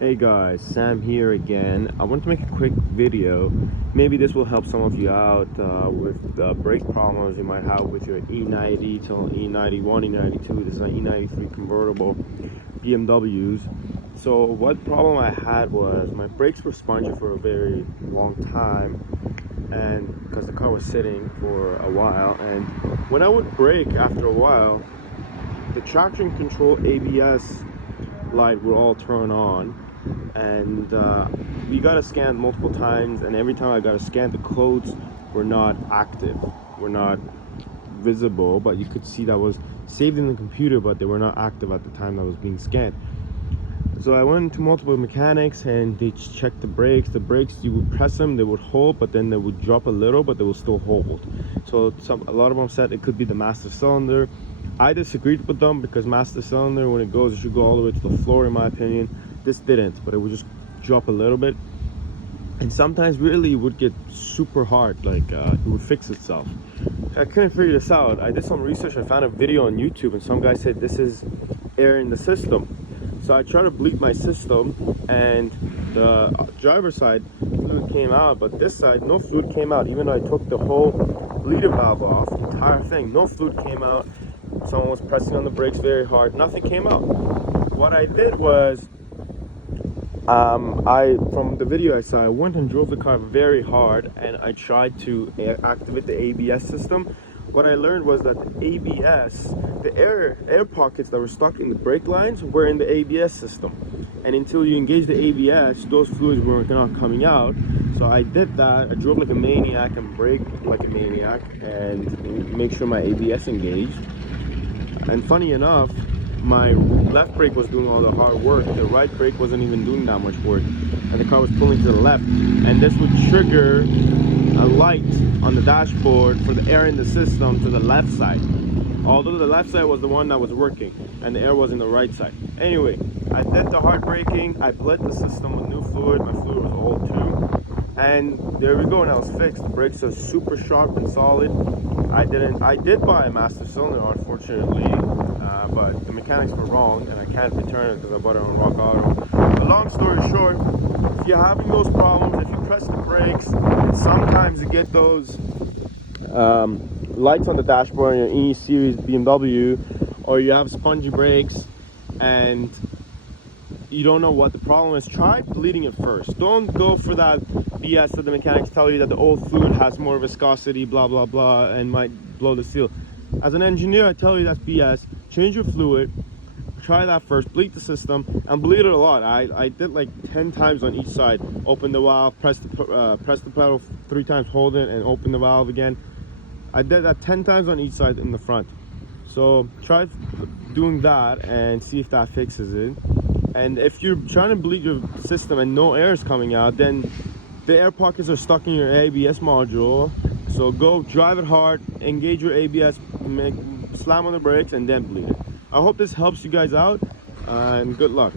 Hey guys, Sam here again. I want to make a quick video. Maybe this will help some of you out with the brake problems you might have with your E90 to E91, E92. This is an E93 convertible BMWs. So what problem I had was my brakes were spongy for a very long time, and because the car was sitting for a while, and when I would brake after a while, the traction control ABS light would all turn on, and we got to scan multiple times, and every time I got to scan, the codes were not active, were not visible, but you could see that was saved in the computer, but they were not active at the time that was being scanned. So I went to multiple mechanics and they checked the brakes. You would press them, they would hold, but then they would drop a little, but they will still hold. So a lot of them said it could be the master cylinder. I disagreed with them because master cylinder, when it goes, it should go all the way to the floor, in my opinion. This didn't, but it would just drop a little bit. And sometimes really it would get super hard, like it would fix itself. I couldn't figure this out. I did some research. I found a video on YouTube, and some guy said this is air in the system. So I tried to bleed my system, and the driver's side fluid came out, but this side no fluid came out. Even though I took the whole bleeder valve off, the entire thing, no fluid came out. Someone was pressing on the brakes very hard, nothing came out. What I did was, from the video I saw, I went and drove the car very hard, and I tried to activate the ABS system. What I learned was that the ABS, the air pockets that were stuck in the brake lines were in the ABS system. And until you engage the ABS, those fluids were not coming out. So I did that. I drove like a maniac and braked like a maniac and make sure my ABS engaged. And funny enough, my left brake was doing all the hard work. The right brake wasn't even doing that much work, and the car was pulling to the left, and this would trigger a light on the dashboard for the air in the system to the left side, although the left side was the one that was working and the air was in the right side. Anyway, I did the hard braking. I bled the system with new fluid. My fluid was old too, and there we go. Now it's fixed. The brakes are super sharp and solid. I did buy a master cylinder, unfortunately, but the mechanics were wrong, and I can't return it because I bought it on Rock Auto. But long story short, if you're having those problems, if you press the brakes, and sometimes you get those lights on the dashboard on your E series BMW, or you have spongy brakes and you don't know what the problem is, try bleeding it first. Don't go for that BS that the mechanics tell you that the old fluid has more viscosity, blah blah blah, and might blow the seal. As an engineer, I tell you that's BS. Change your fluid, try that first, bleed the system, and bleed it a lot. I did like 10 times on each side. Open the valve, press the pedal 3 times, hold it, and open the valve again. I did that 10 times on each side in the front. So try doing that and see if that fixes it. And if you're trying to bleed your system and no air is coming out, then the air pockets are stuck in your ABS module. So go drive it hard, engage your ABS, slam on the brakes, and then bleed it. I hope this helps you guys out, and good luck.